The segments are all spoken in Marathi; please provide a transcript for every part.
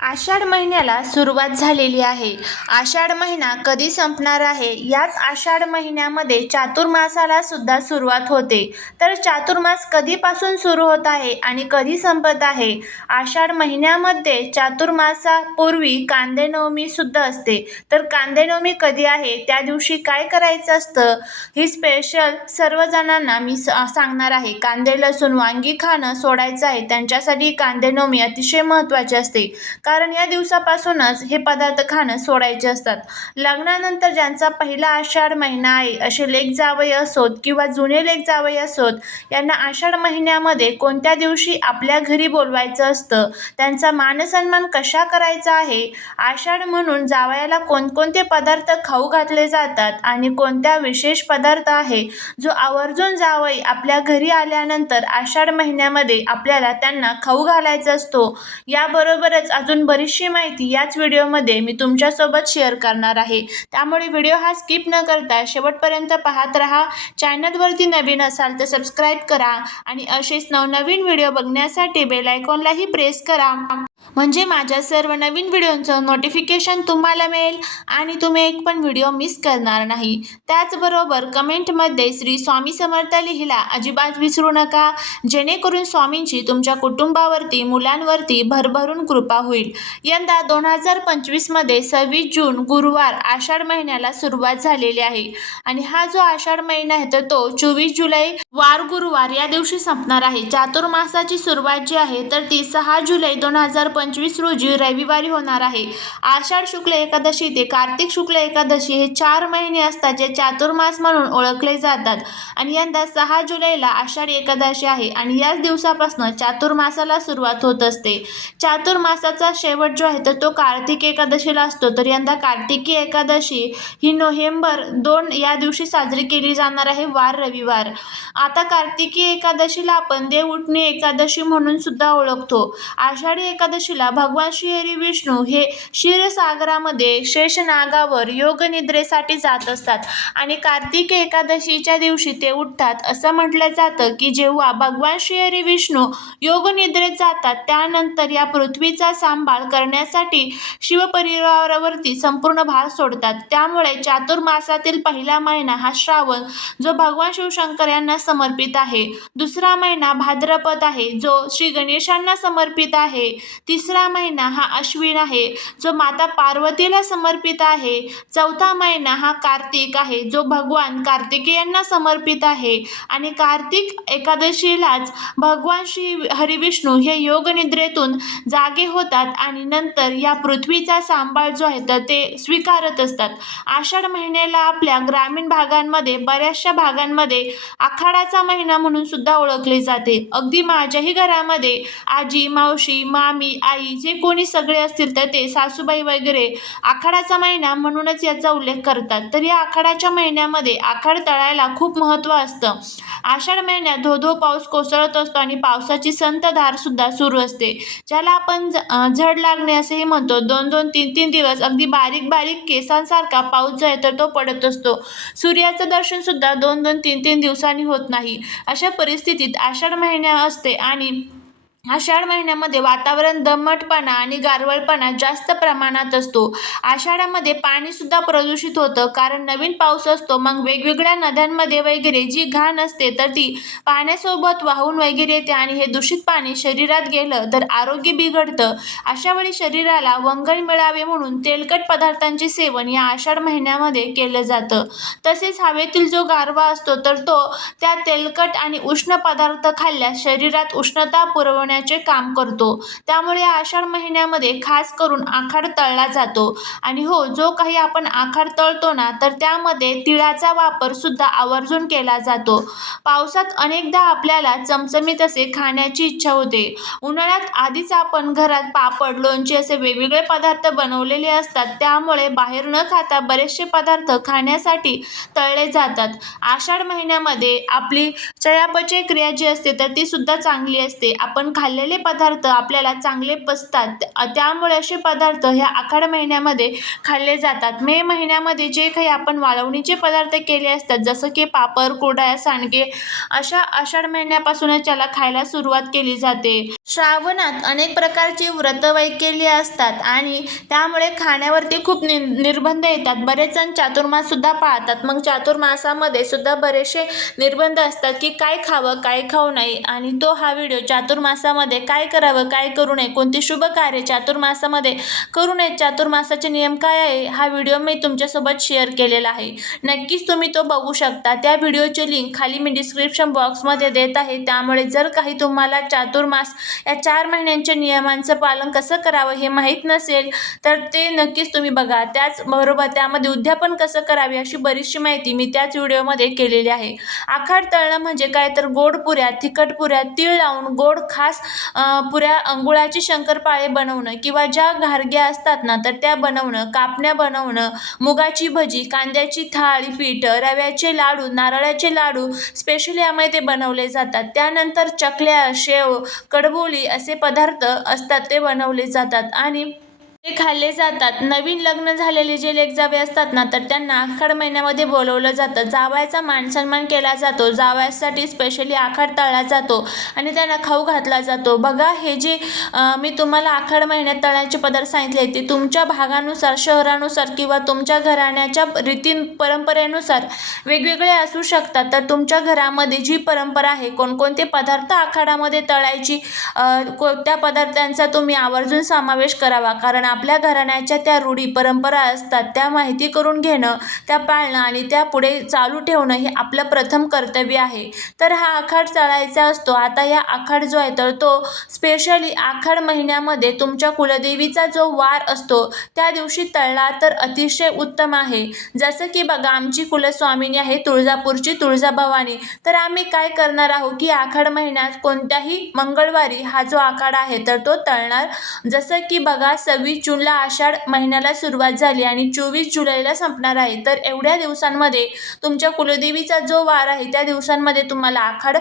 आषाढ महिन्याला सुरुवात झालेली आहे. आषाढ महिना कधी संपणार आहे? याच आषाढ महिन्यामध्ये चातुर्मासाला सुद्धा सुरुवात होते. तर चातुर्मास कधीपासून सुरू होत आहे आणि कधी संपत आहे? आषाढ महिन्यामध्ये चातुर्मासापूर्वी कांदेनवमी सुद्धा असते. तर कांदेनवमी कधी आहे? त्या दिवशी काय करायचं असतं? ही स्पेशल सर्वजणांना मी सांगणार आहे. कांदे लसूण वांगी खाणं सोडायचं आहे. त्यांच्यासाठी कांदेनवमी अतिशय महत्त्वाची असते. कारण या दिवसापासूनच हे पदार्थ खाणं सोडायचे असतात. लग्नानंतर ज्यांचा पहिला आषाढ महिना आहे असे लेक जावई असोत किंवा जुने लेक जावई असोत यांना आषाढ महिन्यामध्ये कोणत्या दिवशी आपल्या घरी बोलवायचं असतं? त्यांचा मानसन्मान कशा करायचा आहे? आषाढ म्हणून जावयाला कोणकोणते पदार्थ खाऊ घातले जातात आणि कोणत्या विशेष पदार्थ आहे? जो आवर्जून जावई आपल्या घरी आल्यानंतर आषाढ महिन्यामध्ये आपल्याला त्यांना खाऊ घालायचा असतो. याबरोबरच अजून बरीचशी माहिती याच व्हिडिओमध्ये मी तुमच्यासोबत शेअर करणार आहे. त्यामुळे व्हिडिओ हा स्किप न करता शेवटपर्यंत पाहत राहा. चॅनलवरती नवीन असाल तर सबस्क्राईब करा आणि असेच नवनवीन व्हिडिओ बघण्यासाठी बेल आयकॉनलाही प्रेस करा. म्हणजे माझ्या सर्व नवीन व्हिडिओंचं नोटिफिकेशन तुम्हाला मिळेल आणि तुम्ही एक पण व्हिडिओ मिस करणार नाही. त्याचबरोबर कमेंटमध्ये श्री स्वामी समर्थ लिहिला अजिबात विसरू नका. जेणेकरून स्वामींची तुमच्या कुटुंबावरती मुलांवरती भरभरून कृपा होईल. यंदा दोन हजार पंचवीसमध्ये सव्वीस जून गुरुवार आषाढ महिन्याला सुरुवात झालेली आहे. आणि हा जो आषाढ महिना आहे तर तो चोवीस जुलै वार गुरुवार या दिवशी संपणार आहे. चातुर्मासाची सुरुवात जी आहे तर ती सहा जुलै दोन हजार पंचवीस रोजी रविवारी होणार आहे. आषाढ शुक्ल एकादशी ते कार्तिक शुक्ल एकादशी हे चार महिने असतात जे चातुर्मास म्हणून ओळखले जातात. आणि यंदा सहा जुलैला आषाढी एकादशी आहे आणि याच दिवसापासून चातुर्मासाला सुरुवात होत असते. चातुर्मासाचा शेवट जो आहे तर तो कार्तिक एकादशीला असतो. तर यंदा कार्तिकी एकादशी ही नोव्हेंबर दोन या दिवशी साजरी केली जाणार आहे वार रविवार. आता कार्तिकी एकादशीला आपण देव उठणी एकादशी म्हणून सुद्धा ओळखतो. आषाढी एकादशीला भगवान श्रीहरी विष्णू हे क्षीरसागरामध्ये शेषनागावर योगनिद्रेसाठी जात असतात. आणि कार्तिक एकादशीच्या दिवशी ते उठतात. असं म्हटलं जातं की जेव्हा भगवान श्रीहरी विष्णू योगनिद्रेत जातात त्यानंतर या पृथ्वीचा सांभाळ करण्यासाठी शिवपरिवारावरती संपूर्ण भार सोडतात. त्यामुळे चातुर्मासातील पहिला महिना हा श्रावण जो भगवान शिवशंकर यांना समर्पित आहे. दुसरा महिना भाद्रपद आहे जो श्री गणेशांना समर्पित आहे. तिसरा महिना हा अश्विन आहे जो माता पार्वतीला समर्पित आहे. चौथा महिना हा कार्तिक आहे जो भगवान कार्तिकेयांना समर्पित आहे. आणि कार्तिक एकादशीलाच भगवान श्री हरिविष्णू हे योगनिद्रेतून जागे होतात आणि नंतर या पृथ्वीचा सांभाळ जो आहे तर ते स्वीकारत असतात. आषाढ महिन्याला आपल्या ग्रामीण भागांमध्ये बऱ्याचशा भागांमध्ये आखाडाचा महिना म्हणून सुद्धा ओळखले जाते. अगदी माझ्याही घरामध्ये आजी मावशी मामी आई जे कोणी सगळे असतील तर ते सासूबाई वगैरे आखाडाचा महिना म्हणूनच याचा उल्लेख करतात. तर या आखाडाच्या महिन्यामध्ये आखाड तळायला खूप महत्त्व असतं. आषाढ महिन्यात धो धो पाऊस कोसळत असतो आणि पावसाची संतधार सुद्धा सुरू असते. ज्याला आपण ज- झड लागणे असेही म्हणतो दोन दोन तीन तीन दिवस अगदी बारीक बारीक केसांसारखा पाऊस जो आहे तर तो पडत असतो. सूर्याचं दर्शन सुद्धा दोन दोन तीन तीन दिवसांनी होत नाही. अशा परिस्थितीत आषाढ महिन्या असते आणि आषाढ महिन्यामध्ये वातावरण दमटपणा आणि गारवळपणा जास्त प्रमाणात असतो. आषाढामध्ये पाणीसुद्धा प्रदूषित होतं. कारण नवीन पाऊस असतो मग वेगवेगळ्या नद्यांमध्ये वगैरे जी घाण असते तर ती पाण्यासोबत वाहून वगैरे येते आणि हे दूषित पाणी शरीरात गेलं तर आरोग्य बिघडतं. अशा वेळी शरीराला वंगण मिळावे म्हणून तेलकट पदार्थांचे सेवन या आषाढ महिन्यामध्ये केलं जातं. तसेच हवेतील जो गारवा असतो तर तो त्या तेलकट आणि उष्ण पदार्थ खाल्ल्यास शरीरात उष्णता पुरवण्याचे काम करतो. त्यामुळे या आषाढ महिन्यामध्ये खास करून आखाड तळला जातो. आणि हो जो काही आपण आखाड तळतो ना तर त्यामध्ये तिळाचा वापर सुद्धा आवर्जून केला जातो. पावसात अनेकदा आपल्याला चमचमीत असे खाण्याची इच्छा होते. उन्हाळ्यात आधीच आपण घरात पापड लोणचे असे वेगवेगळे पदार्थ बनवलेले असतात. त्यामुळे बाहेर न खाता बरेचसे पदार्थ खाण्यासाठी तळले जातात. आषाढ महिन्यामध्ये आपली चयापचय क्रिया जी असते तर ती सुद्धा चांगली असते. आपण खाल्लेले पदार्थ आपल्याला चांगले पचतात. त्यामुळे असे पदार्थ ह्या आखाड महिन्यामध्ये खाल्ले जातात. मे महिन्यामध्ये जे काही आपण वाळवणीचे पदार्थ केले असतात जसं की पापड कोडाया सांडगे अशा आषाढ महिन्यापासूनच त्याला खायला सुरुवात केली जाते. श्रावणात अनेक प्रकारची व्रतवैकल्ये असतात आणि त्यामुळे खाण्यावरती खूप नि निर्बंध येतात. बरेच जण चातुर्माससुद्धा पाळतात. मग चातुर्मासामध्ये सुद्धा बरेचसे निर्बंध असतात की काय खावं काय खाऊ नाही आणि तो हा व्हिडिओ चातुर्मासा चातुर्मासामध्ये काय करावं काय करू नये कोणती शुभ कार्य चातुर्मासामध्ये करू नये चातुर्मासाचे नियम काय आहे हा व्हिडिओ मी तुमच्यासोबत शेअर केलेला आहे. नक्कीच तुम्ही तो बघू शकता. त्या व्हिडिओची लिंक खाली मी डिस्क्रिप्शन बॉक्समध्ये देत आहे. त्यामुळे जर काही तुम्हाला चातुर्मास या चार महिन्यांच्या नियमांचं पालन कसं करावं हे माहीत नसेल तर ते नक्कीच तुम्ही बघा. त्याचबरोबर त्यामध्ये उद्यापन कसं करावे अशी बरीचशी माहिती मी त्याच व्हिडिओमध्ये केलेली आहे. आखाड तळणं म्हणजे काय? तर गोड पुऱ्या तिखट पुऱ्या तीळ लावून गोड खास पुऱ्या अं, शंकरपाळे बनवणं किंवा ज्या घारग्या असतात ना तर त्या बनवणं कापण्या बनवणं मुगाची भजी कांद्याची थाळीपीठ रव्याचे लाडू नारळाचे लाडू स्पेशली यामुळे ते बनवले जातात. त्यानंतर चकल्या शेव कडबोली असे पदार्थ असतात ते बनवले जातात. आणि ते खाल्ले जातात. नवीन लग्न झालेले जे लेक जावे असतात ना तर त्यांना आखाड महिन्यामध्ये बोलवलं जातं. जावयाचा मानसन्मान केला जातो. जावयासाठी स्पेशली आखाड तळला जातो आणि त्यांना खाऊ घातला जातो. बघा हे जे मी तुम्हाला आखाड महिन्यात तळण्याचे पदार्थ सांगितले ते तुमच्या भागानुसार शहरानुसार किंवा तुमच्या घराण्याच्या रीती परंपरेनुसार वेगवेगळे असू शकतात. तर तुमच्या घरामध्ये जी परंपरा आहे कोणकोणते पदार्थ आखाडामध्ये तळायची कोणत्या पदार्थांचा तुम्ही आवर्जून समावेश करावा? कारण आपल्या घराण्याच्या त्या रूढी परंपरा असतात त्या माहिती करून घेणं त्या पाळणं आणि त्या पुढे चालू ठेवणं हे आपलं प्रथम कर्तव्य आहे. तर हा आखाड तळायचा असतो. आता या आखाड जो आहे तर तो स्पेशली आखाड महिन्यामध्ये तुमच्या कुलदेवीचा जो वार असतो त्या दिवशी तळला तर अतिशय उत्तम आहे. जसं की बघा आमची कुलस्वामिनी आहे तुळजापूरची तुळजाभवानी. तर आम्ही काय करणार आहोत की आखाड महिन्यात कोणत्याही मंगळवारी हा जो आखाड आहे तर तो तळणार. जसं की बघा सव्वीस जूनला आषाढ महिन्याला सुरुवात झाली आणि चोवीस जुलैला संपणार आहे. तर एवढ्या दिवसांमध्ये तुमच्या कुलदेवीचा जो वार आहे त्या दिवसांमध्ये तुम्हाला आखाड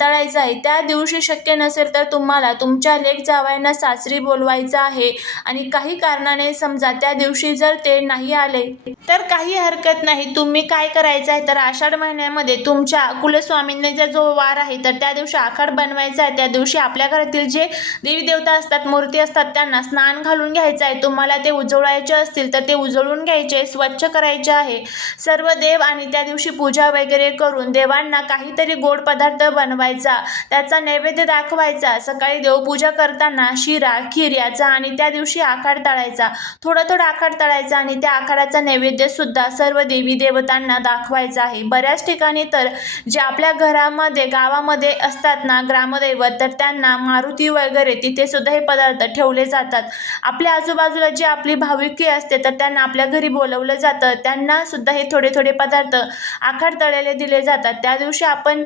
तळायचा आहे. त्या दिवशी शक्य नसेल तर तुम्हाला तुमच्या लेख जावयांना सासरी बोलवायचं आहे आणि काही कारणाने समजा त्या दिवशी जर ते नाही आले तर काही हरकत नाही. तुम्ही काय करायचं आहे? तर आषाढ महिन्यामध्ये तुमच्या कुलस्वामींचा जो वार आहे तर त्या दिवशी आखाड बनवायचा आहे. त्या दिवशी आपल्या घरातील जे देवी देवता असतात मूर्ती असतात त्यांना स्नान घालून घ्या घ्यायचं आहे. तुम्हाला ते उजळायचे असतील तर ते उजळून घ्यायचे स्वच्छ करायचे आहे. सर्व देव आणि त्या दिवशी पूजा वगैरे करून देवांना काहीतरी गोड पदार्थ बनवायचा त्याचा नैवेद्य दाखवायचा. सकाळी देवपूजा करताना शिरा खीर याचा आणि त्या दिवशी आखाड तळायचा. थोडा थोडा आखाड तळायचा आणि त्या आखाडाचा नैवेद्यसुद्धा सर्व देवी देवतांना दाखवायचा आहे. बऱ्याच ठिकाणी तर जे आपल्या घरामध्ये गावामध्ये असतात ना ग्रामदैवत तर त्यांना मारुती वगैरे तिथे सुद्धा हे पदार्थ ठेवले जातात. आपल्या आजूबाजूला जी आपली भाविकी असते तर त्यांना आपल्या घरी बोलवलं जातं. त्यांना सुद्धा हे थोडे थोडे पदार्थ आखाड तळलेले दिले जातात. त्या दिवशी आपण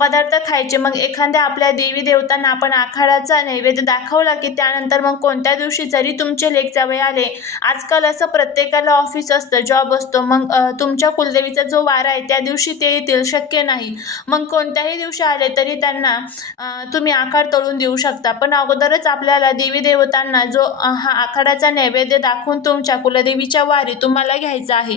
पदार्थ खायचे. मग एखाद्या आपल्या देवी देवतांना आपण आखाडाचा नैवेद्य दाखवला की त्यानंतर मग कोणत्या दिवशी जरी तुमचे लेक जावे आले आजकाल असं प्रत्येकाला ऑफिस असतं जॉब असतो. मग तुमच्या कुलदेवीचा जो वार आहे त्या दिवशी ते येतील शक्य नाही. मग कोणत्याही दिवशी आले तरी त्यांना तुम्ही आखाड तळून देऊ शकता. पण अगोदरच आपल्याला देवी देवतांना जो हा आखाड्याचा नैवेद्य दाखवून तुमच्या कुलदेवीच्या वारी तुम्हाला घ्यायचा आहे.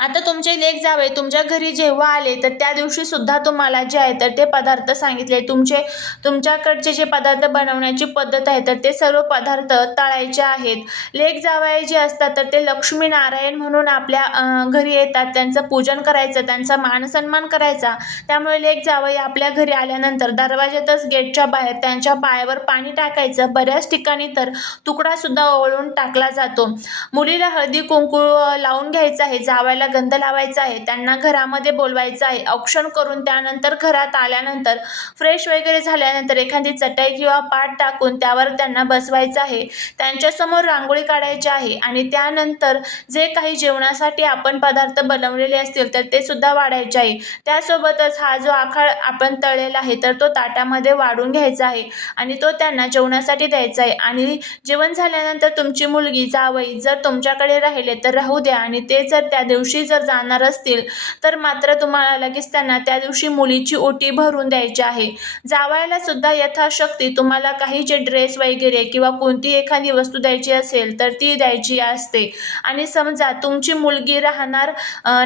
आता तुमचे लेख जावे तुमच्या घरी जेव्हा आले तर त्या दिवशी सुद्धा तुम्हाला जे आहे तर ते पदार्थ सांगितले. तुमचे तुमच्याकडचे जे पदार्थ बनवण्याची पद्धत आहे तर ते सर्व पदार्थ तळायचे आहेत. लेख जावई जे असतात तर ते लक्ष्मीनारायण म्हणून आपल्या घरी येतात. त्यांचं पूजन करायचं त्यांचा मानसन्मान करायचा. त्यामुळे लेख जावई आपल्या घरी आल्यानंतर दरवाज्यातच गेटच्या बाहेर त्यांच्या पायावर पाणी टाकायचं. बऱ्याच ठिकाणी तर तुकडासुद्धा ओळून टाकला जातो. मुलीला हळदी कुंकू लावून घ्यायचं आहे. लावायला गंध लावायचा आहे त्यांना घरामध्ये बोलवायचं आहे औक्षण करून त्यानंतर घरात आल्यानंतर फ्रेश वगैरे झाल्यानंतर एखादी चटई किंवा पाट टाकून त्यावर त्यांना बसवायचं आहे त्यांच्यासमोर रांगोळी काढायची आहे आणि त्यानंतर जे काही जेवणासाठी आपण पदार्थ बनवलेले असतील तर ते सुद्धा वाढायचे आहे. त्यासोबतच हा जो आखाळ आपण तळलेला आहे तर तो ताटामध्ये वाढून घ्यायचा आहे आणि तो त्यांना जेवणासाठी द्यायचा आहे. आणि जेवण झाल्यानंतर तुमची मुलगी जावई जर तुमच्याकडे राहिले तर राहू द्या आणि ते जर त्या दिवशी जर जाणार असतील तर मात्र तुम्हाला लगेच त्यांना त्या दिवशी मुलीची ओटी भरून द्यायची आहे. जावायला सुद्धा यथाशक्ती तुम्हाला काही जे ड्रेस वगैरे किंवा कोणती एखादी वस्तू द्यायची असेल तर ती द्यायची असते. आणि समजा तुमची मुलगी राहणार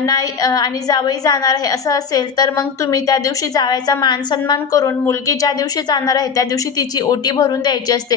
नाही आणि जावई जाणार आहे असं असेल तर मग तुम्ही त्या दिवशी जावयाचा मान सन्मान करून मुलगी ज्या दिवशी जाणार आहे त्या दिवशी तिची ओटी भरून द्यायची असते.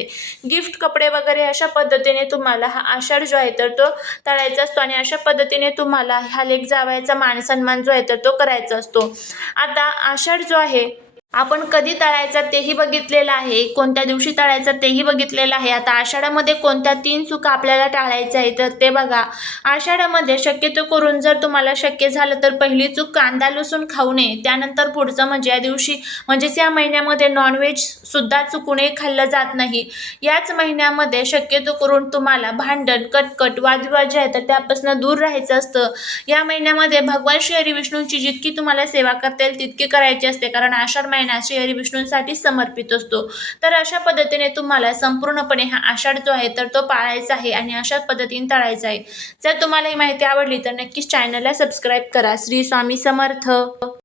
गिफ्ट कपडे वगैरे अशा पद्धतीने तुम्हाला हा आषाढ जो आहे तर तो तळायचा असतो. आणि अशा पद्धतीने तुम्हाला हा लेख जावयाचा मान सन्मान जो आहे तर तो करायचा असतो. आता आषाढ जो आहे आपण कधी तळायचा तेही बघितलेलं आहे कोणत्या दिवशी तळायचा तेही बघितलेलं आहे. आता आषाढामध्ये कोणत्या तीन चुका आपल्याला टाळायच्या आहे तर ते बघा. आषाढामध्ये शक्यतो करून जर तुम्हाला शक्य झालं तर पहिली चूक कांदा लसूण खाऊ नये. त्यानंतर पुढचं म्हणजे या दिवशी म्हणजेच या महिन्यामध्ये नॉनव्हेज सुद्धा चुकूनही खाल्लं जात नाही. याच महिन्यामध्ये शक्यतो करून तुम्हाला भांडण कटकट वादविवाद जे आहे तर त्यापासून दूर राहायचं असतं. या महिन्यामध्ये भगवान श्री हरी विष्णूंची जितकी तुम्हाला सेवा करता येईल तितकी करायची असते. कारण आषाढ श्री हरी विष्णूंसाठी समर्पित असतो. तर अशा पद्धतीने तुम्हाला संपूर्णपणे हा आषाढ जो आहे तर तो पाळायचा आहे आणि अशा पद्धतीने तळायचा आहे. जर तुम्हाला ही माहिती आवडली तर नक्कीच चॅनलला सबस्क्राईब करा. श्री स्वामी समर्थ.